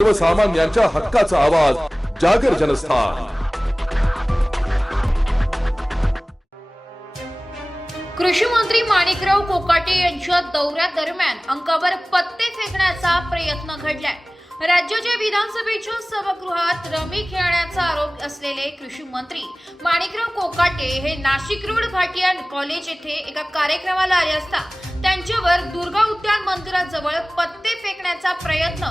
सर्वसामान्यांच्या हक्काचा आवाज जागर जनस्थान। कृषी मंत्री माणिकराव कोकाटे यांच्या दौऱ्यादरम्यान अंकावर पत्ते फेकण्याचा प्रयत्न घडलाय। राज्याच्या विधानसभेच्या सभागृहात रमी खेळण्याचा आरोप असलेले कृषी मंत्री माणिकराव कोकाटे हे नाशिक रोड भाटिया कॉलेज येथे एका कार्यक्रमाला आले असता त्यांच्यावर दुर्गा उद्यान मंदिराजवळ पत्ते फेकण्याचा प्रयत्न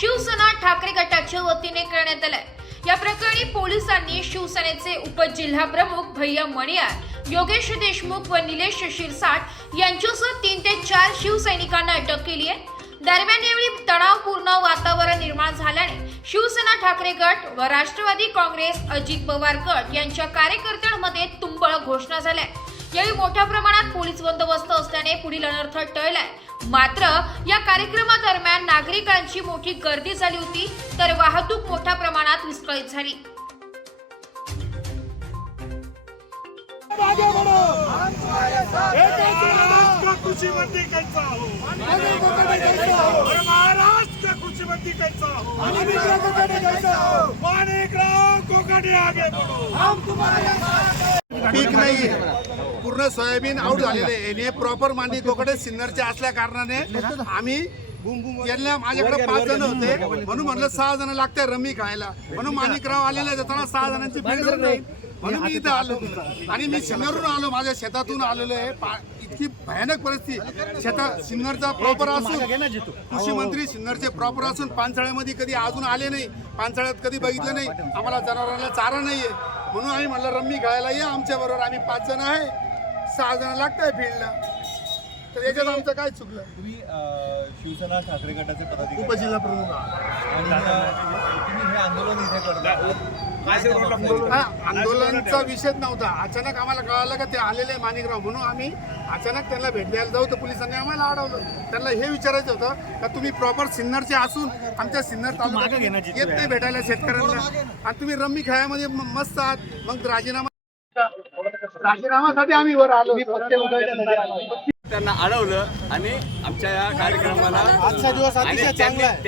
शिवसेना ठाकरे गटाच्या वतीने करण्यात आलाय। या प्रकरणी पोलिसांनी शिवसेनेचे उपजिल्हा प्रमुख भैया मणियार, योगेश देशमुख व निलेश शिरसाट यांच्यासह 3 ते 4 शिवसैनिकांना अटक केली आहे। दरम्यान यावेळी तणावपूर्ण वातावरण निर्माण झाल्याने शिवसेना ठाकरे गट व राष्ट्रवादी काँग्रेस अजित पवार गट यांच्या कार्यकर्त्यांमध्ये तुंबळ घोषणा झाल्या। यावेळी मोठ्या प्रमाणात पोलीस बंदोबस्त असल्याने पुढील अनर्थ टळलाय। मात्र या कार्यक्रमादरम्यान नागरिकांची मोठी गर्दी झाली होती, तर वाहतूक मोठ्या प्रमाणात विस्कळीत झाली। कृषि मंत्री कैसा हो, महाराष्ट्र का कृषि मंत्री कैसा हो, माणिकराव कोकाटे आगे बढ़ो, हम तुम्हारे साथ। पीक नाही पूर्ण सोयाबीन आउट झालेले आहे। प्रॉपर मांडी कोकडे सिन्नरचे असल्या कारणाने आम्ही यांना माझ्याकडे 5 जण होते म्हणून म्हणलं 6 जण लागते रमी खायला, म्हणून माणिकराव आलेले जाताना 6 जणांची भीड नाही म्हणून मी इथं आलो आणि मी सिन्नरवरून आलो, माझ्या शेतातून आलेलो आहे। इतकी भयानक परिस्थिती, शेतात सिन्नरचा प्रॉपर असून कृषी मंत्री सिन्नरचे प्रॉपर असून पानसाळ्यामध्ये कधी अजून आले नाही, पानसाळ्यात कधी बघितलं नाही, आम्हाला जनावरांना चारा नाहीये म्हणून आम्ही म्हणलं रम्मी खेळायला या आमच्या बरोबर। आम्ही 5 जण आहे, 6 जण लागताय फील्डला, तर याच्यात आमचं काय चुकलं? तुम्ही शिवसेना ठाकरे गटाचे पदाधिकारी उपजिल्हा प्रमुख आणि तुम्ही हे आंदोलन इथे करता, आंदोलनाचा विषयच नव्हता। अचानक आम्हाला कळालं का ते आलेले माणिकराव, म्हणून आम्ही अचानक त्यांना भेट द्यायला जाऊ तर पोलिसांनी आम्हाला अडवलं। त्यांना हे विचारायचं होतं का तुम्ही प्रॉपर सिन्नरचे असून आमच्या सिन्नर तालुक्यात येत नाही भेटायला शेतकऱ्यांना, आणि तुम्ही रम्मी खेळामध्ये मस्त आहात, मग राजीनामासाठी आम्ही वर आलो। त्यांना अडवलं आणि आमच्या या कार्यक्रमाला आजचा दिवस अतिशय चांगला आहे।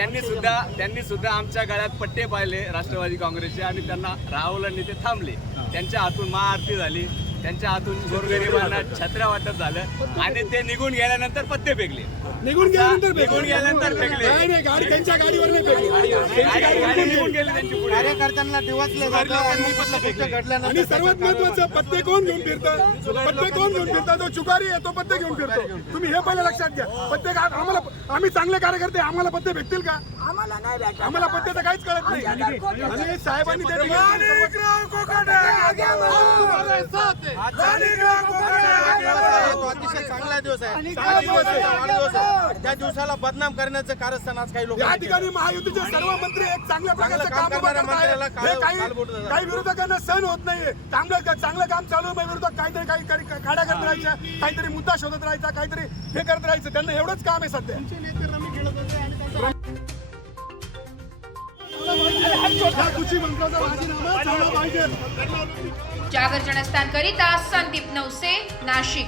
त्यांनी सुद्धा आमच्या गळ्यात पट्टे पाहिले राष्ट्रवादी काँग्रेसचे आणि त्यांना राहुल आणि ते थांबले। त्यांच्या हातून महाआरती झाली, त्यांच्या हातून गोरगरिबांना छत्र्या वाटप झालं आणि ते निघून गेल्यानंतर पत्ते फेकले। निघून गेल्यानंतर फेकले, नाही गाडी त्यांच्या गाडीवर नाही फेकली, गाडी निघून गेली त्यांची पुढे। कार्यकर्त्यांना दिवसलं आणि सर्वात महत्वाचं पत्ते कोण घेऊन फिरतात? पत्ते कोण घेऊन फिरतात? जो चुकारी आहे तो पत्ते घेऊन फिरतो। तुम्ही हे पहिलं लक्षात घ्या। पत्ते आम्हाला, आम्ही चांगले कार्यकर्ते, आम्हाला पत्ते भेटतील का? आम्हाला पत्ते तर काहीच कळत नाही। आणि साहेबांनी ते अतिशय चांगला दिवस आहे, त्या दिवसाला बदनाम करण्याचं कारस्थान आज काही लोक या ठिकाणी महायुतीचे सर्व मंत्री एक चांगल्या प्रकारचं काम काही विरोधकांना सहन होत नाहीये। चांगलं काम चालू आहे, विरोधक काहीतरी काही काड्या करत राहायच्या, काहीतरी मुद्दा शोधत राहायचा, काहीतरी हे करत राहायचं, त्यांना एवढंच काम आहे सध्या। कृषी मंत्र्याचा राजीनामा झाला पाहिजे। जागर जनस्थान करिता संदीप नवसे, नाशिक।